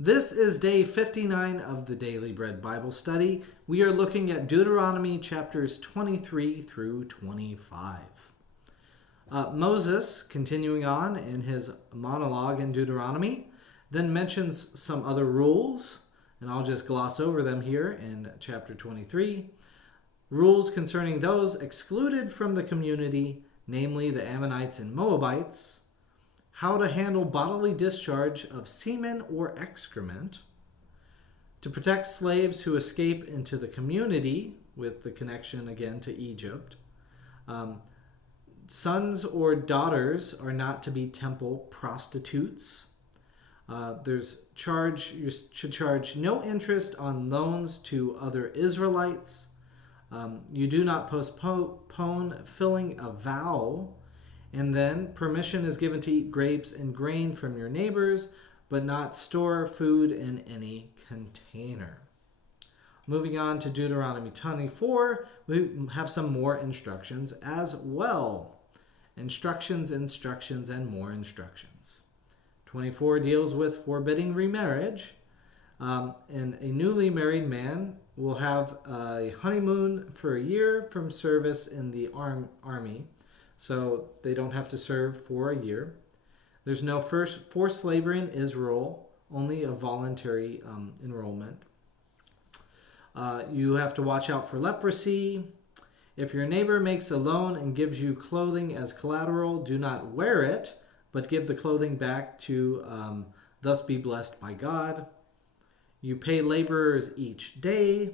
This is day 59 of the Daily Bread Bible Study. We are looking at Deuteronomy chapters 23 through 25. Moses, continuing on in his monologue in Deuteronomy, then mentions some other rules, and I'll just gloss over them here in chapter 23. Rules concerning those excluded from the community, namely the Ammonites and Moabites, how to handle bodily discharge of semen or excrement, to protect slaves who escape into the community, with the connection again to Egypt. Sons or daughters are not to be temple prostitutes. You should charge no interest on loans to other Israelites. You do not postpone filling a vow. And then permission is given to eat grapes and grain from your neighbors, but not store food in any container. Moving on to Deuteronomy 24, we have some more instructions as well. Instructions, and more instructions. 24 deals with forbidding remarriage. And a newly married man will have a honeymoon for a year from service in the army. So they don't have to serve for a year. There's no forced slavery in Israel, only a voluntary enrollment. You have to watch out for leprosy. If your neighbor makes a loan and gives you clothing as collateral, do not wear it, but give the clothing back to thus be blessed by God. You pay laborers each day.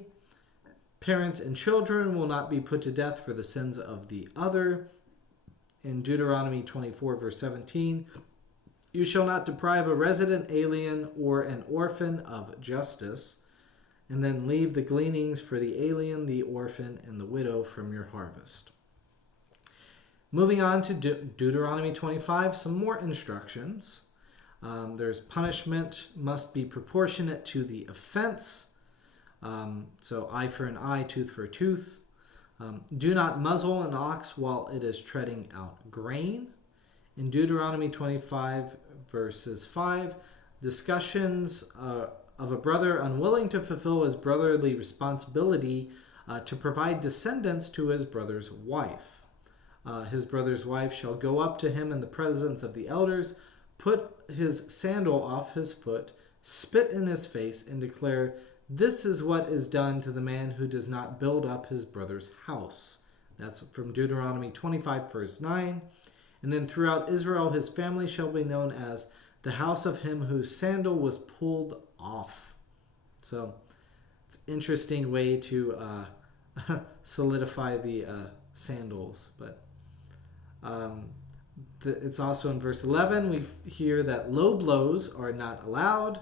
Parents and children will not be put to death for the sins of the other. In Deuteronomy 24, verse 17, you shall not deprive a resident alien or an orphan of justice, and then leave the gleanings for the alien, the orphan, and the widow from your harvest. Moving on to Deuteronomy 25, some more instructions. There's punishment must be proportionate to the offense. So eye for an eye, tooth for a tooth. Do not muzzle an ox while it is treading out grain. In Deuteronomy 25, verses 5, discussions of a brother unwilling to fulfill his brotherly responsibility to provide descendants to his brother's wife. His brother's wife shall go up to him in the presence of the elders, put his sandal off his foot, spit in his face, and declare, "This is what is done to the man who does not build up his brother's house." That's from Deuteronomy 25, verse 9. And then throughout Israel, his family shall be known as the house of him whose sandal was pulled off. So it's an interesting way to solidify the sandals. But it's also in verse 11, we hear that low blows are not allowed.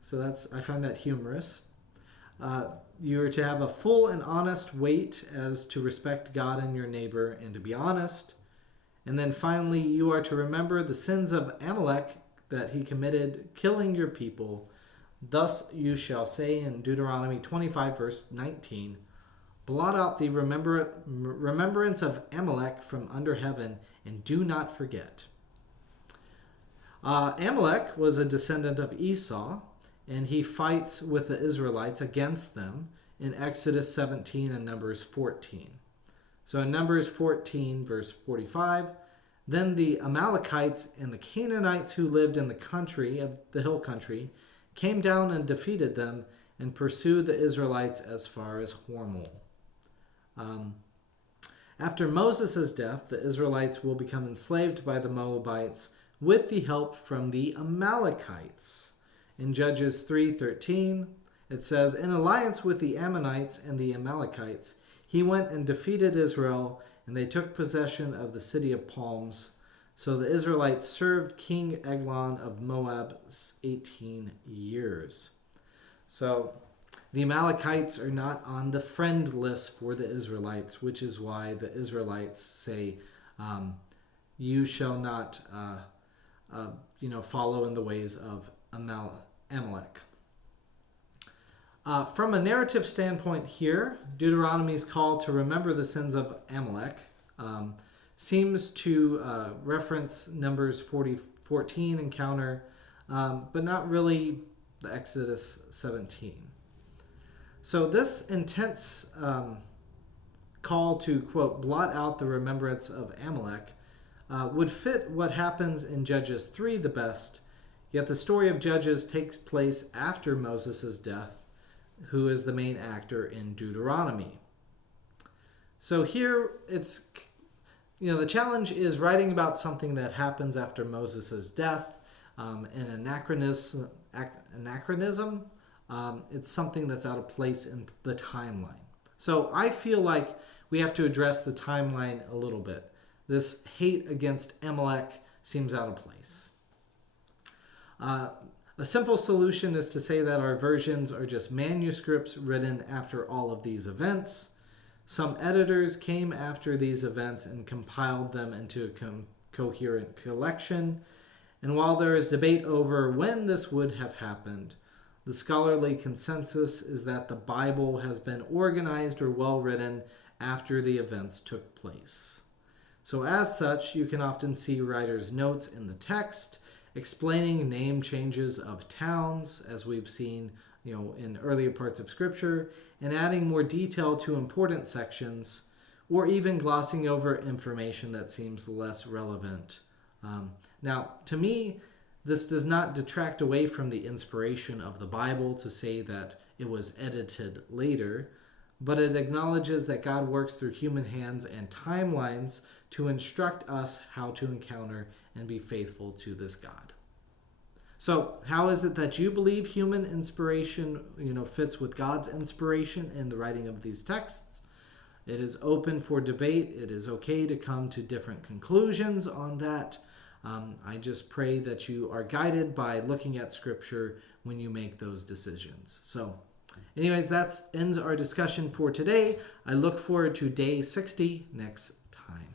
So I find that humorous. You are to have a full and honest weight as to respect God and your neighbor and to be honest. And then finally, you are to remember the sins of Amalek that he committed, killing your people. Thus you shall say in Deuteronomy 25, verse 19, blot out the remembrance of Amalek from under heaven and do not forget. Amalek was a descendant of Esau, and he fights with the Israelites against them in Exodus 17 and Numbers 14. So in Numbers 14, verse 45, then the Amalekites and the Canaanites who lived in the country of the hill country came down and defeated them and pursued the Israelites as far as Hormel. After Moses' death, the Israelites will become enslaved by the Moabites with the help from the Amalekites. In Judges 3:13, it says, in alliance with the Ammonites and the Amalekites, he went and defeated Israel, and they took possession of the city of palms. So the Israelites served King Eglon of Moab 18 years. So the Amalekites are not on the friend list for the Israelites, which is why the Israelites say, you shall not follow in the ways of Amalek. From a narrative standpoint here, Deuteronomy's call to remember the sins of Amalek seems to reference Numbers 14 encounter but not really the Exodus 17. So this intense call to, quote, blot out the remembrance of Amalek would fit what happens in Judges 3 the best, yet the story of Judges takes place after Moses' death, who is the main actor in Deuteronomy. So here it's, the challenge is writing about something that happens after Moses' death, an anachronism. It's something that's out of place in the timeline. So I feel like we have to address the timeline a little bit. This hate against Amalek seems out of place. A simple solution is to say that our versions are just manuscripts written after all of these events. Some editors came after these events and compiled them into a coherent collection. And while there is debate over when this would have happened, the scholarly consensus is that the Bible has been organized or well written after the events took place. So as such, you can often see writers' notes in the text explaining name changes of towns, as we've seen in earlier parts of Scripture, and adding more detail to important sections, or even glossing over information that seems less relevant. Now, to me, this does not detract away from the inspiration of the Bible to say that it was edited later, but it acknowledges that God works through human hands and timelines to instruct us how to encounter and be faithful to this God. So, how is it that you believe human inspiration, fits with God's inspiration in the writing of these texts? It is open for debate. It is okay to come to different conclusions on that. I just pray that you are guided by looking at Scripture when you make those decisions. So, anyways, that ends our discussion for today. I look forward to day 60 next time.